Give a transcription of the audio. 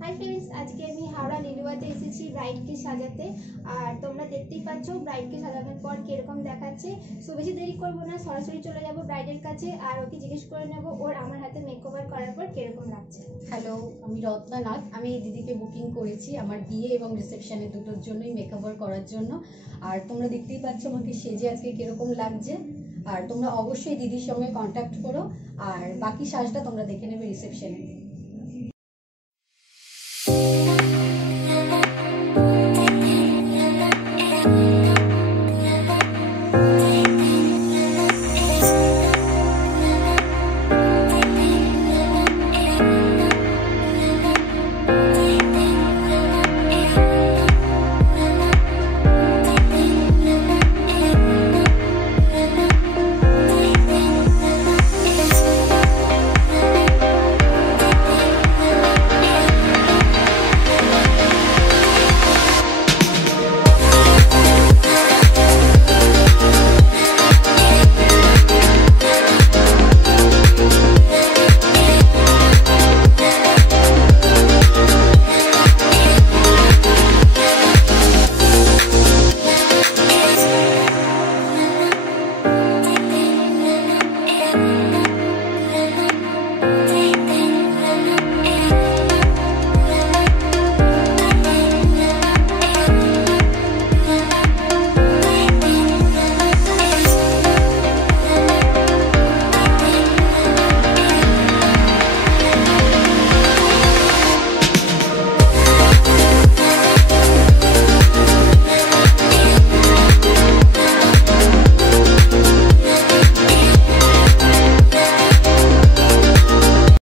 Hi friends, आज के আমি হাওড়া লিলুয়াতে এসেছি ব্রাইডকে সাজাতে। আর তোমরা দেখতেই পাচ্ছ ব্রাইডকে সাজানোর পর কিরকম দেখাচ্ছে। সো বেশি দেরি করবো না, সরাসরি চলে যাব ব্রাইডের কাছে আর ওকে জিজ্ঞেস করে নেব ওর আমার হাতে মেকওভার করার পর কিরকম লাগছে। হ্যালো, আমি রত্নানাথ। আমি এই দিদিকে বুকিং করেছি আমার বিয়ে এবং রিসেপশনে দুটোর জন্যই মেকওভার করার জন্য। আর তোমরা দেখতেই পাচ্ছ আমাকে সেজে আজকে কিরকম লাগছে। আর তোমরা অবশ্যই দিদির সঙ্গে কন্ট্যাক্ট করো, আর বাকি সাজটা তোমরা দেখে নেবে রিসেপশনে।